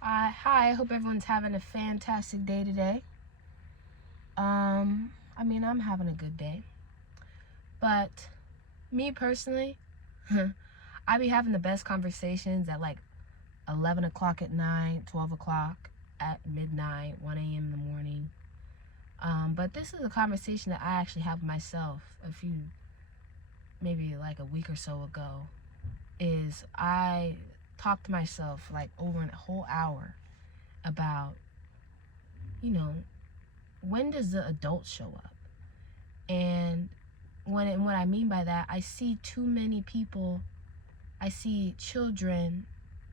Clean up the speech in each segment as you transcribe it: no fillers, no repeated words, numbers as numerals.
Hi, I hope everyone's having a fantastic day today. I'm having a good day. But me personally, I be having the best conversations at like 11 o'clock at night, 12 o'clock at midnight, 1 a.m. in the morning. But this is a conversation that I actually have myself maybe like a week or so ago. Is I talked to myself like over a whole hour about, you know, when does the adult show up? And what I mean by that, I see too many people. I see children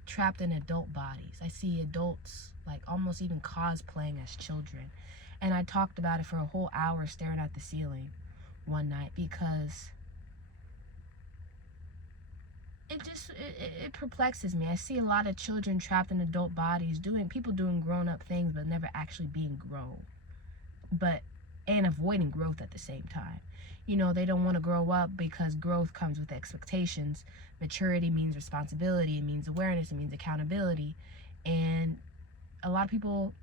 trapped in adult bodies. I see adults like almost even cosplaying as children. And I talked about it for a whole hour staring at the ceiling one night because it perplexes me. I see a lot of children trapped in adult bodies, people doing grown up things but never actually being grown. And avoiding growth at the same time. They don't want to grow up because growth comes with expectations. Maturity means responsibility, it means awareness, it means accountability. And a lot of people,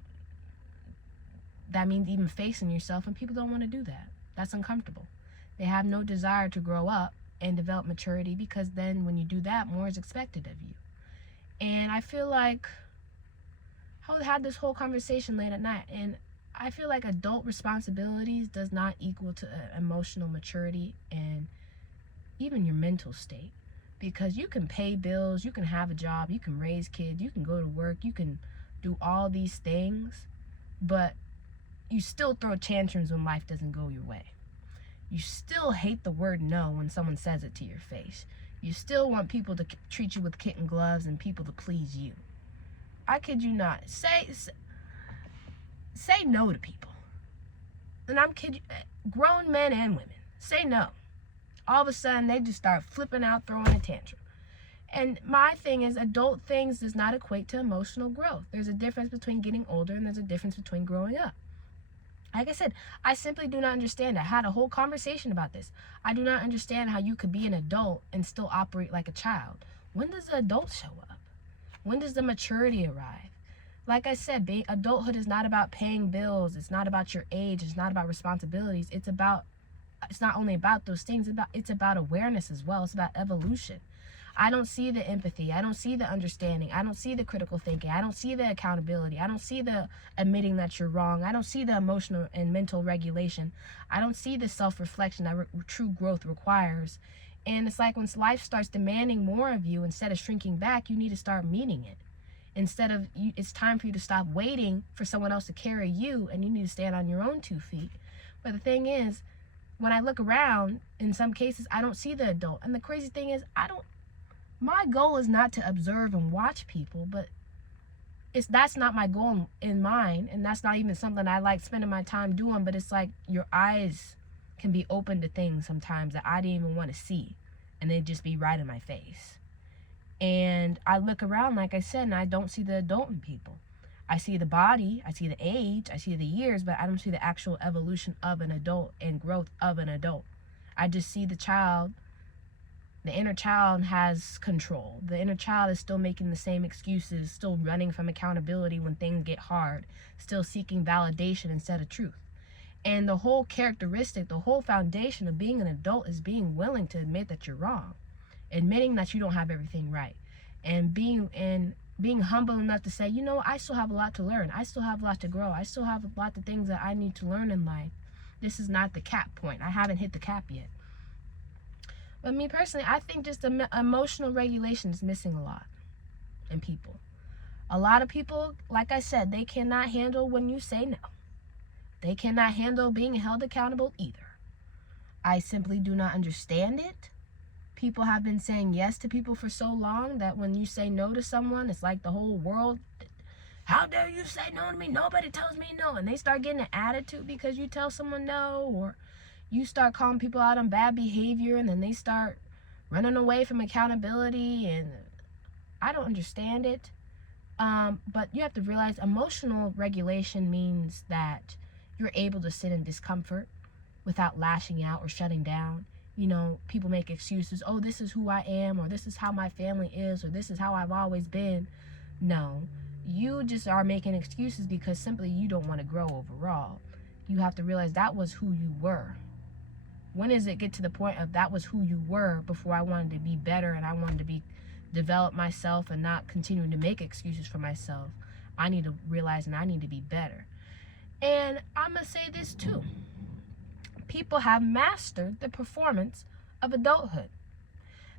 that means even facing yourself, and people don't want to do that. That's uncomfortable. They have no desire to grow up and develop maturity because then when you do that, more is expected of you. And I feel like I had this whole conversation late at night, and I feel like adult responsibilities does not equal to emotional maturity and even your mental state. Because you can pay bills, you can have a job, you can raise kids, you can go to work, you can do all these things, but you still throw tantrums when life doesn't go your way. You still hate the word no when someone says it to your face. You still want people to treat you with kitten gloves and people to please you. I kid you not. Say no to people. And I'm kidding you, grown men and women. Say no. All of a sudden, they just start flipping out, throwing a tantrum. And my thing is, adult things does not equate to emotional growth. There's a difference between getting older and there's a difference between growing up. Like I said, I simply do not understand. I had a whole conversation about this. I do not understand how you could be an adult and still operate like a child. When does the adult show up? When does the maturity arrive? Like I said, adulthood is not about paying bills. It's not about your age. It's not about responsibilities. It's not only about those things. It's about awareness as well. It's about evolution. I don't see the empathy. I don't see the understanding. I don't see the critical thinking. I don't see the accountability. I don't see the admitting that you're wrong. I don't see the emotional and mental regulation. I don't see the self-reflection that true growth requires. And it's like when life starts demanding more of you, instead of shrinking back, you need to start meeting it. It's time for you to stop waiting for someone else to carry you, and you need to stand on your own 2 feet. But the thing is, when I look around, in some cases, I don't see the adult. And the crazy thing is, my goal is not to observe and watch people, but that's not my goal in mind, and that's not even something I like spending my time doing. But it's like your eyes can be open to things sometimes that I didn't even want to see, and they just be right in my face. And I look around, like I said, and I don't see the adult in people. I see the body, I see the age, I see the years, but I don't see the actual evolution of an adult and growth of an adult. I just see the child. The inner child has control. The inner child is still making the same excuses, still running from accountability when things get hard, still seeking validation instead of truth. And the whole characteristic, the whole foundation of being an adult is being willing to admit that you're wrong, admitting that you don't have everything right, and being humble enough to say, I still have a lot to learn. I still have a lot to grow. I still have a lot of things that I need to learn in life. This is not the cap point. I haven't hit the cap yet. But me personally, I think just emotional regulation is missing a lot in people. A lot of people, like I said, they cannot handle when you say no. They cannot handle being held accountable either. I simply do not understand it. People have been saying yes to people for so long that when you say no to someone, it's like the whole world, how dare you say no to me? Nobody tells me no. And they start getting an attitude because you tell someone no, or you start calling people out on bad behavior, and then they start running away from accountability, and I don't understand it. But you have to realize emotional regulation means that you're able to sit in discomfort without lashing out or shutting down. People make excuses. Oh, this is who I am, or this is how my family is, or this is how I've always been. No, You just are making excuses because simply you don't want to grow overall. You have to realize that was who you were. When does it get to the point of that was who you were before I wanted to be better and I wanted to develop myself and not continuing to make excuses for myself? I need to realize and I need to be better. And I'm going to say this too. People have mastered the performance of adulthood.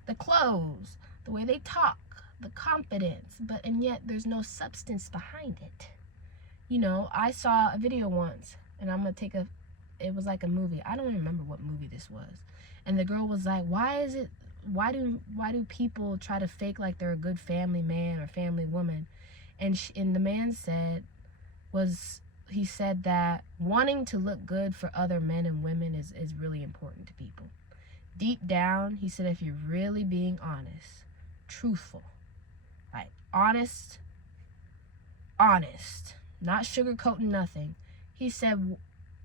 The clothes, the way they talk, the confidence, and yet there's no substance behind it. You know, I saw a video once, and I'm going to take it was like a movie. I don't remember what movie this was. And the girl was like, why do people try to fake like they're a good family man or family woman? And the man said that wanting to look good for other men and women is really important to people. Deep down, he said, if you're really being honest, truthful, like honest, not sugarcoating nothing. He said,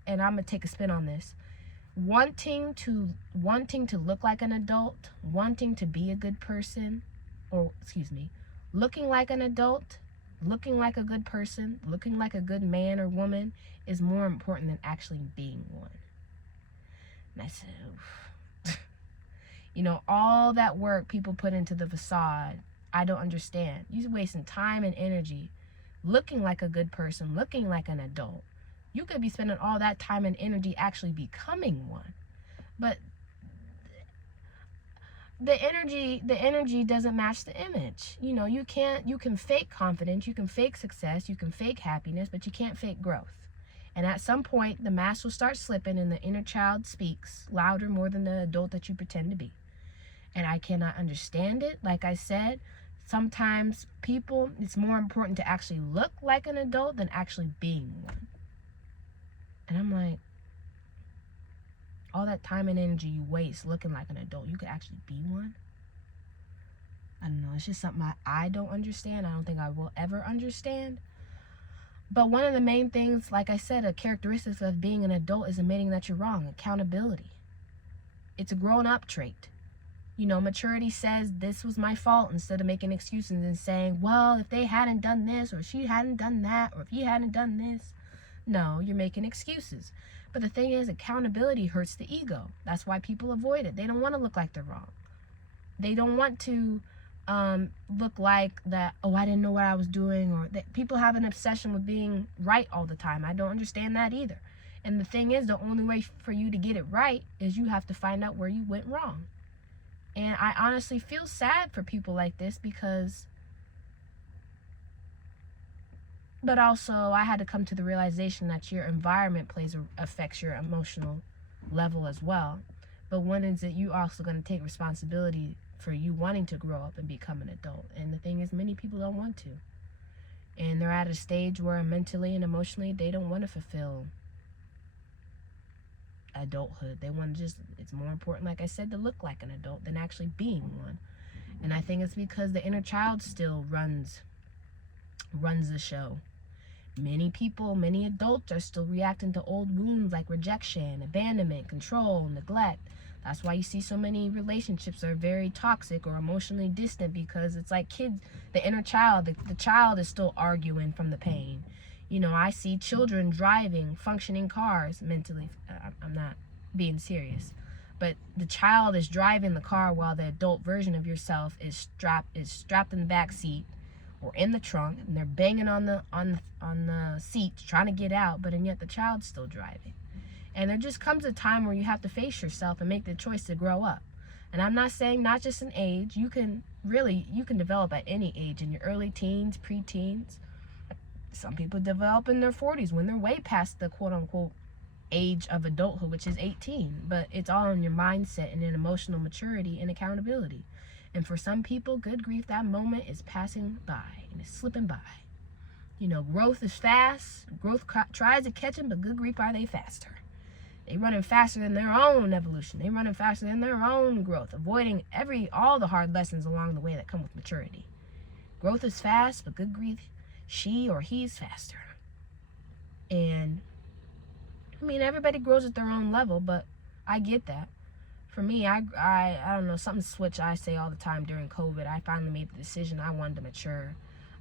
and I'm gonna take a spin on this, wanting to look like an adult, wanting to be a good person, looking like an adult, looking like a good person, looking like a good man or woman is more important than actually being one. And I said, oof. You know, all that work people put into the facade, I don't understand. You're wasting time and energy looking like a good person, looking like an adult. You could be spending all that time and energy actually becoming one. But the energy doesn't match the image. You know, you can fake confidence, you can fake success, you can fake happiness, but you can't fake growth. And at some point, the mask will start slipping and the inner child speaks louder more than the adult that you pretend to be. And I cannot understand it. Like I said, sometimes it's more important to actually look like an adult than actually being one. And I'm like, all that time and energy you waste looking like an adult, you could actually be one? I don't know. It's just something I don't understand. I don't think I will ever understand. But one of the main things, like I said, a characteristic of being an adult is admitting that you're wrong. Accountability. It's a grown-up trait. You know, maturity says this was my fault instead of making excuses and saying, well, if they hadn't done this or she hadn't done that or if he hadn't done this. No, you're making excuses. But the thing is, accountability hurts the ego. That's why people avoid it. They don't want to look like they're wrong. They don't want to look like that, oh, I didn't know what I was doing, or that people have an obsession with being right all the time. I don't understand that either. And the thing is, the only way for you to get it right is you have to find out where you went wrong. And I honestly feel sad for people like this but also I had to come to the realization that your environment affects your emotional level as well. But when is it you also going to take responsibility for you wanting to grow up and become an adult? And the thing is, many people don't want to. And they're at a stage where mentally and emotionally they don't want to fulfill adulthood. They want to it's more important, like I said, to look like an adult than actually being one. And I think it's because the inner child still runs the show. Many adults are still reacting to old wounds like rejection, abandonment, control, neglect. That's why you see so many relationships are very toxic or emotionally distant, because it's like kids, the inner child, the child is still arguing from the pain. You know, I see children driving functioning cars mentally. I'm not being serious. But the child is driving the car while the adult version of yourself is strapped in the back seat or in the trunk, and they're banging on the seats trying to get out, but and yet the child's still driving. And there just comes a time where you have to face yourself and make the choice to grow up. And I'm not saying not just in age. You can develop at any age, in your early teens, pre-teens. Some people develop in their 40s when they're way past the quote-unquote age of adulthood, which is 18. But it's all in your mindset and in emotional maturity and accountability. And for some people, good grief, that moment is passing by and it's slipping by. You know, growth is fast. Growth tries to catch them, but good grief, are they faster? They running faster than their own evolution. They running faster than their own growth, avoiding all the hard lessons along the way that come with maturity. Growth is fast, but good grief, she or he's faster. And I mean, everybody grows at their own level, but I get that. For me, I don't know, something switched. I say all the time during COVID, I finally made the decision I wanted to mature.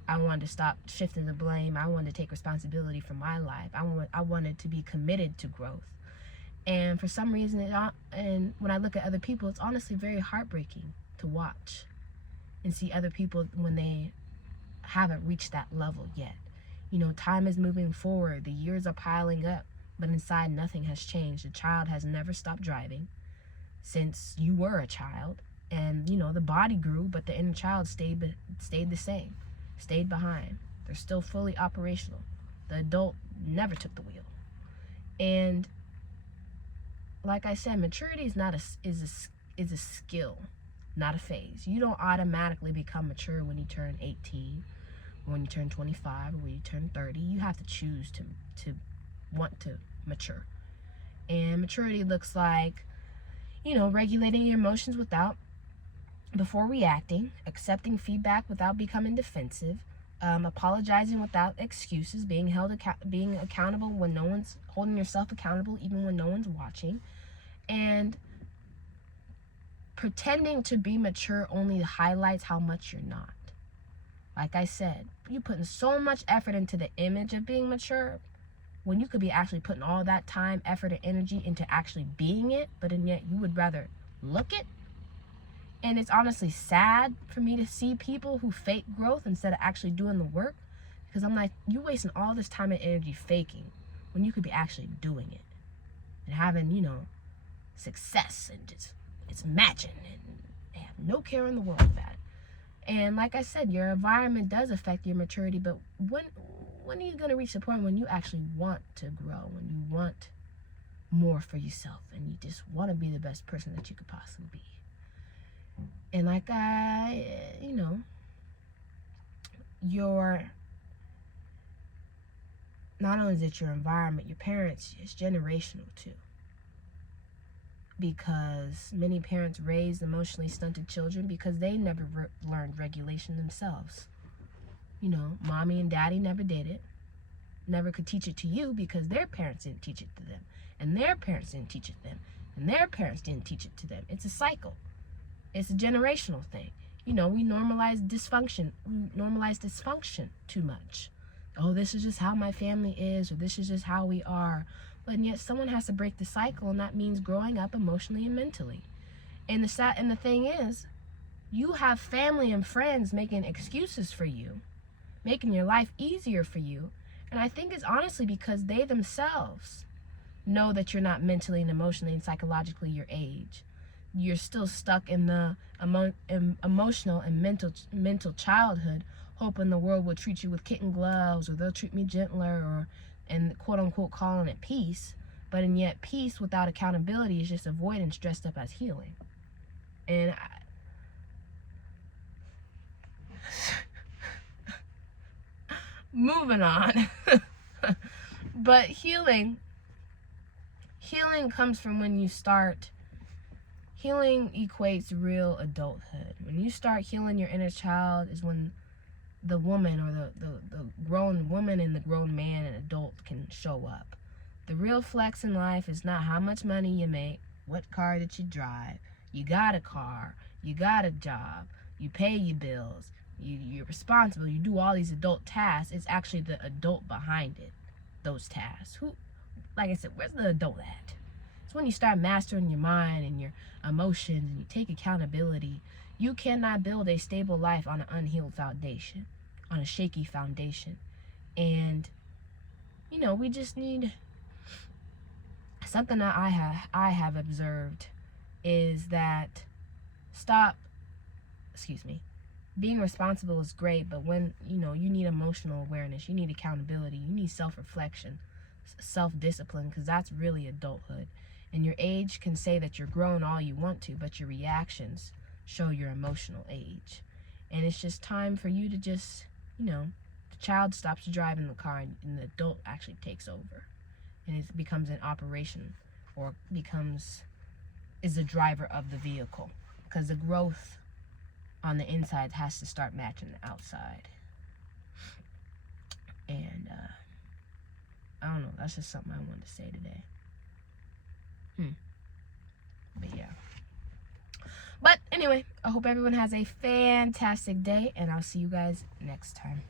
I wanted to stop shifting the blame. I wanted to take responsibility for my life. I wanted to be committed to growth. And for some reason, and when I look at other people, it's honestly very heartbreaking to watch and see other people when they haven't reached that level yet. You know, time is moving forward. The years are piling up, but inside nothing has changed. The child has never stopped driving since you were a child. And, you know, the body grew, but the inner child stayed the same, stayed behind. They're still fully operational. The adult never took the wheel. And like I said, maturity is a skill, not a phase. You don't automatically become mature when you turn 18, or when you turn 25, or when you turn 30. You have to choose to want to mature. And maturity looks like, you know, regulating your emotions before reacting, accepting feedback without becoming defensive, apologizing without excuses, being accountable when no one's holding yourself accountable, even when no one's watching, and pretending to be mature only highlights how much you're not. Like I said, you're putting so much effort into the image of being mature when you could be actually putting all that time, effort, and energy into actually being it, but and yet you would rather look it. And it's honestly sad for me to see people who fake growth instead of actually doing the work, because I'm like, you wasting all this time and energy faking when you could be actually doing it and having, you know, success, and it's matching and have no care in the world about it. And like I said, your environment does affect your maturity, but when are you going to reach the point when you actually want to grow, when you want more for yourself, and you just want to be the best person that you could possibly be? And like you know, not only is it your environment, your parents, it's generational too. Because many parents raise emotionally stunted children because they never learned regulation themselves. You know, mommy and daddy never did it, never could teach it to you because their parents didn't teach it to them, and their parents didn't teach it to them, and their parents didn't teach it to them. It's a cycle. It's a generational thing. You know, we normalize dysfunction. We normalize dysfunction too much. Oh, this is just how my family is, or this is just how we are. But yet someone has to break the cycle, and that means growing up emotionally and mentally. And the thing is, you have family and friends making excuses for you, making your life easier for you. And I think it's honestly because they themselves know that you're not mentally and emotionally and psychologically your age. You're still stuck in the emotional and mental childhood, hoping the world will treat you with kitten gloves, or they'll treat me gentler, and quote unquote calling it peace. But and yet peace without accountability is just avoidance dressed up as healing. And moving on. But healing comes from when you start. Healing equates real adulthood. When you start healing your inner child is when the woman, or the grown woman and the grown man and adult can show up. The real flex in life is not how much money you make, what car that you drive. You got a car, you got a job, you pay your bills, you're responsible, you do all these adult tasks. It's actually the adult behind it, those tasks. Like I said, where's the adult at? It's when you start mastering your mind and your emotions and you take accountability. You cannot build a stable life on an unhealed foundation, on a shaky foundation. And, you know, we just need something that I have observed is that being responsible is great, but when, you know, you need emotional awareness, you need accountability, you need self-reflection, self-discipline, because that's really adulthood. And your age can say that you're grown all you want to, but your reactions show your emotional age. And it's just time for you to just, you know, the child stops driving the car and the adult actually takes over. And it becomes an operation, or is the driver of the vehicle. Because the growth on the inside has to start matching the outside. And, I don't know, that's just something I wanted to say today. But yeah. But Anyway, I hope everyone has a fantastic day, and I'll see you guys next time.